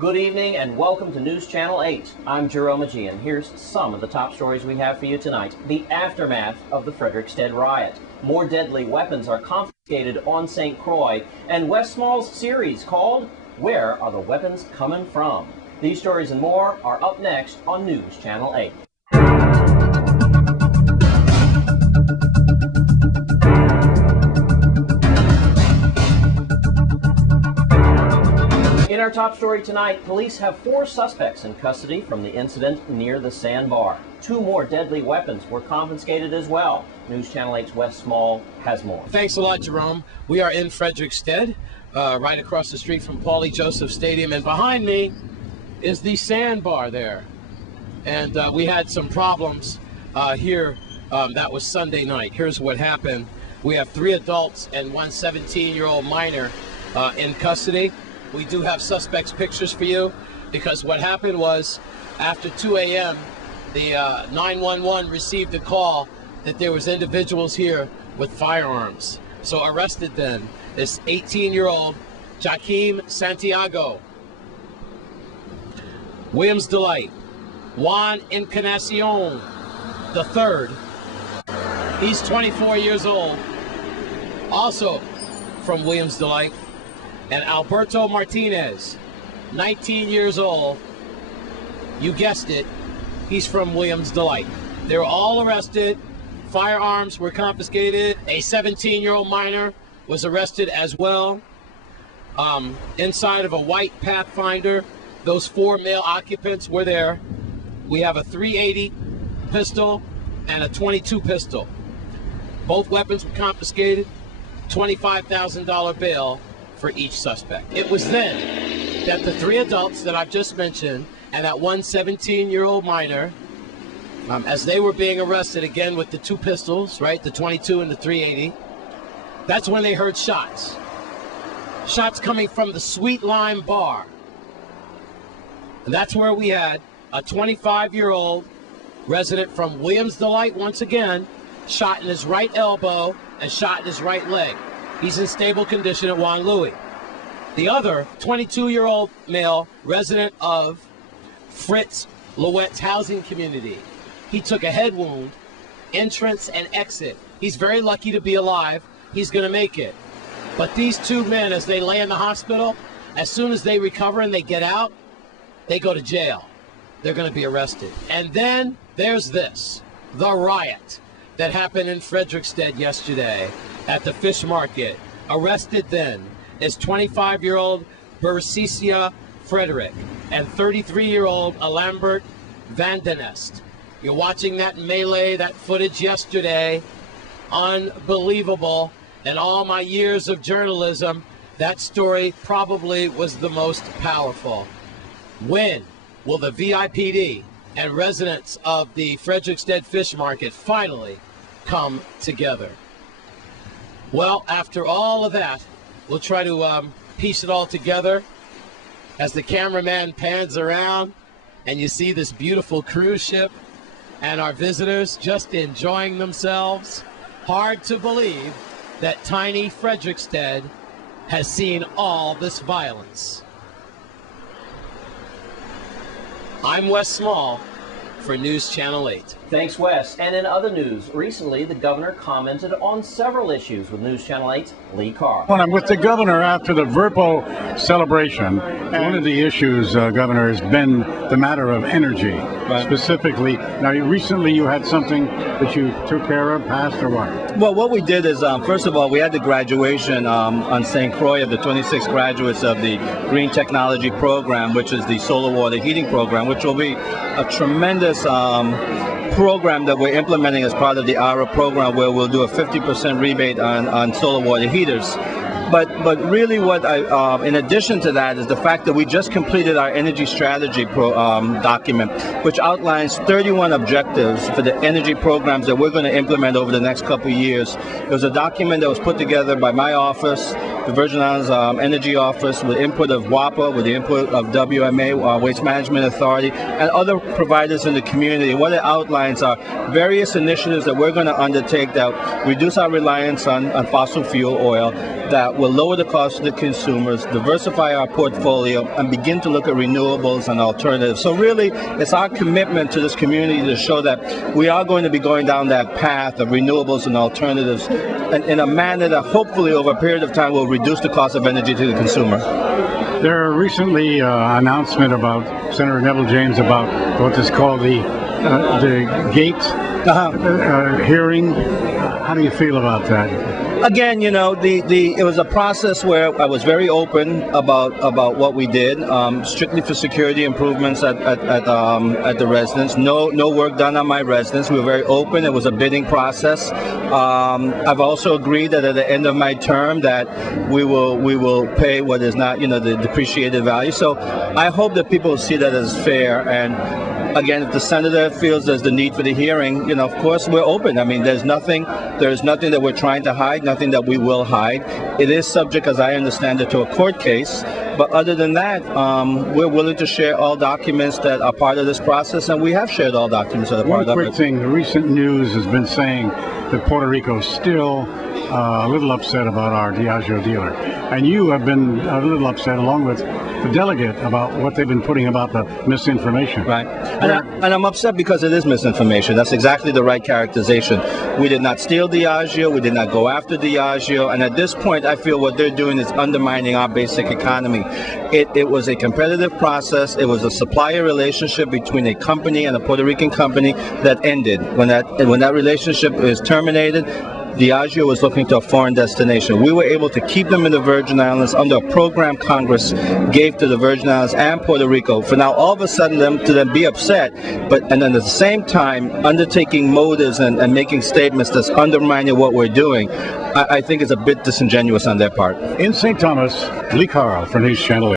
Good evening and welcome to News Channel 8. I'm Jerome Aegean. Here's some of the top stories we have for you tonight. The aftermath of the Frederiksted riot. More deadly weapons are confiscated on St. Croix. And Wes Small's series called Where Are the Weapons Coming From? These stories and more are up next on News Channel 8. In our top story tonight, police have 4 suspects in custody from the incident near the sandbar. 2 more deadly weapons were confiscated as well. News Channel 8's Wes Small has more. Thanks a lot, Jerome. We are in Frederiksted, right across the street from Paulie Joseph Stadium, and behind me is the sandbar there. And we had some problems here. That was Sunday night. Here's what happened. We have 3 adults and 1 17-year-old minor in custody. We do have suspects' pictures for you, because what happened was after 2 a.m., the 911 received a call that there was individuals here with firearms. So arrested then is 18-year-old Joaquim Santiago, Williams Delight, Juan Encarnacion III. He's 24 years old, also from Williams Delight. And Alberto Martinez, 19 years old, you guessed it, he's from Williams Delight. They were all arrested, firearms were confiscated, a 17-year-old minor was arrested as well. Inside of a white Pathfinder, those 4 male occupants were there. We have a .380 pistol and a .22 pistol. Both weapons were confiscated, $25,000 bail for each suspect. It was then that the 3 adults that I've just mentioned and that 1 17-year-old minor, as they were being arrested again with the 2 pistols, right, the .22 and the .380, that's when they heard shots. Shots coming from the Sweet Lime Bar. And that's where we had a 25-year-old resident from Williams Delight, once again, shot in his right elbow and shot in his right leg. He's in stable condition at Juan Louis. The other 22-year-old male resident of Fritz Louette's housing community. He took a head wound, entrance and exit. He's very lucky to be alive. He's going to make it. But these 2 men, as they lay in the hospital, as soon as they recover and they get out, they go to jail. They're going to be arrested. And then there's this, the riot that happened in Frederiksted yesterday at the fish market. Arrested then is 25-year-old Bercicia Frederick and 33-year-old Alambert Vandenest. You're watching that melee, that footage yesterday. Unbelievable. In all my years of journalism, that story probably was the most powerful. When will the VIPD and residents of the Frederiksted Fish Market finally come together? Well, after all of that, we'll try to piece it all together as the cameraman pans around and you see this beautiful cruise ship and our visitors just enjoying themselves. Hard to believe that tiny Frederiksted has seen all this violence. I'm Wes Small for News Channel 8. Thanks, Wes. And in other news, recently the governor commented on several issues with News Channel 8's Lee Carr. Well, I'm with the governor after the Verpo celebration. And one of the issues, Governor, has been the matter of energy, specifically. Now, recently you had something that you took care of, passed, or what? Well, what we did is, first of all, we had the graduation on St. Croix of the 26 graduates of the Green Technology Program, which is the solar water heating program, which will be a tremendous program that we're implementing as part of the ARA program, where we'll do a 50% rebate on solar water heaters. But really what in addition to that is the fact that we just completed our energy strategy document, which outlines 31 objectives for the energy programs that we're going to implement over the next couple of years. It was a document that was put together by my office, the Virgin Islands Energy Office, with input of WAPA, with the input of WMA, Waste Management Authority, and other providers in the community. What it outlines are various initiatives that we're going to undertake that reduce our reliance on fossil fuel oil, that will lower the cost to the consumers, diversify our portfolio, and begin to look at renewables and alternatives. So really, it's our commitment to this community to show that we are going to be going down that path of renewables and alternatives in a manner that hopefully over a period of time will reduce the cost of energy to the consumer. There are recently announcement about Senator Neville James about what is called the gate hearing. How do you feel about that? Again, you know, it was a process where I was very open about what we did, strictly for security improvements at the residence. No work done on my residence. We were very open. It was a bidding process. I've also agreed that at the end of my term that we will pay what is not, you know, the depreciated value. So I hope that people see that as fair. And again, if the senator feels there's the need for the hearing, you know, of course we're open. I mean, there's nothing that we're trying to hide, nothing that we will hide. It is subject, as I understand it, to a court case. But other than that, we're willing to share all documents that are part of this process, and we have shared all documents that are part of it. One quick thing, the recent news has been saying that Puerto Rico is still a little upset about our Diageo dealer. And you have been a little upset, along with the delegate, about what they've been putting about the misinformation. Right. And I'm upset because it is misinformation. That's exactly the right characterization. We did not steal Diageo. We did not go after Diageo. And at this point, I feel what they're doing is undermining our basic economy. It was a competitive process. It was a supplier relationship between a company and a Puerto Rican company that ended. When that relationship is terminated, Diageo was looking to a foreign destination. We were able to keep them in the Virgin Islands under a program Congress gave to the Virgin Islands and Puerto Rico. For now, all of a sudden, them be upset, and then at the same time, undertaking motives and making statements that's undermining what we're doing, I think is a bit disingenuous on their part. In St. Thomas, Lee Carl for News Channel 8.